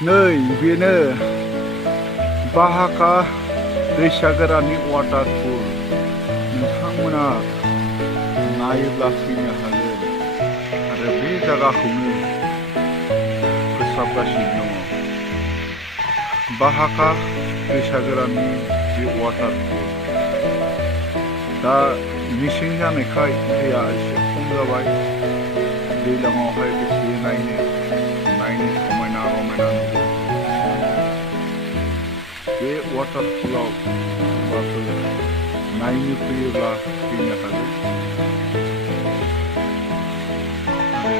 नै बेनो बाहाका दैसा गोराननि वाटारफुल नोंथांमोना नायोब्ला फैनो हागोन आरो बे जायगाखौनो फोसाबगासिनो दङ। बाहाका दैसा गोराननि बे वाटारफुल दा मेसें जानायखाय दैया एसे खम जाबाय। दैज्लाङावहाय बेसे नायनो समायना रमायना नुयो। बे वाटारफुलाव सोरबाफोर नायनो फैयोब्ला फैनो हागोन आरो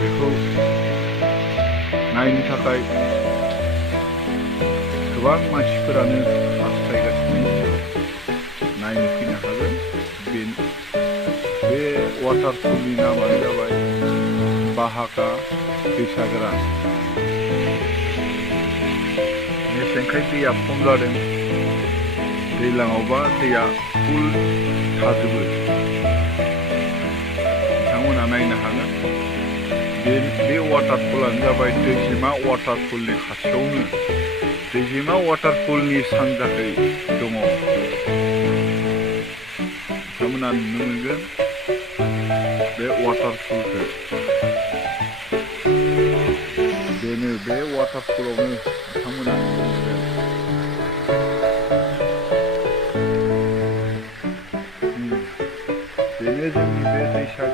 बेखौ नायनो थाखाय गोबां मानसिफोरानो हास्थायगासिनो नायनो फैनो हागोन। बे वाटारफुलनि नामानो जाबाय बाहाका दैसा गोरान। मेसेंखाय दैया खम जादों, दैज्लाङावबा दैया फुल थाजोबो। नोंथांमोना नायनो हागोन। बे वाटारफुलानो जाबाय दैजिमा वाटारफुलनि खाथियावनो, दैजिमा वाटारफुलनि सानजाखै दङ। नोंथांमोना नुनो मोनगोन बे वाटारफुलखौ। बेनो बे वाटारफुलावनो नोंथांमोना नुनो मोनगोन। बेनो जोंनि बे दैसा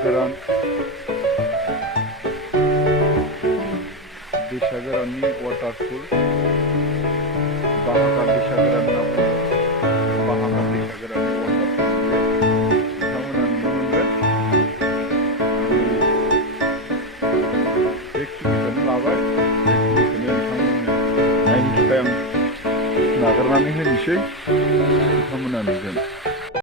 गोराननि वाटारफुल बाहाका दैसा गोरान होनना बुङो। बाहाका दैसा गोराननि वाटारफुल नोंथांमोना नुनो मोनगोन। बेखिनिखौनो लाबाय, बेखिनिखौनो नोंथांमोननो नायनो थाखाय आं नागारनानै होनोसै, नोंथांमोना नुगोन।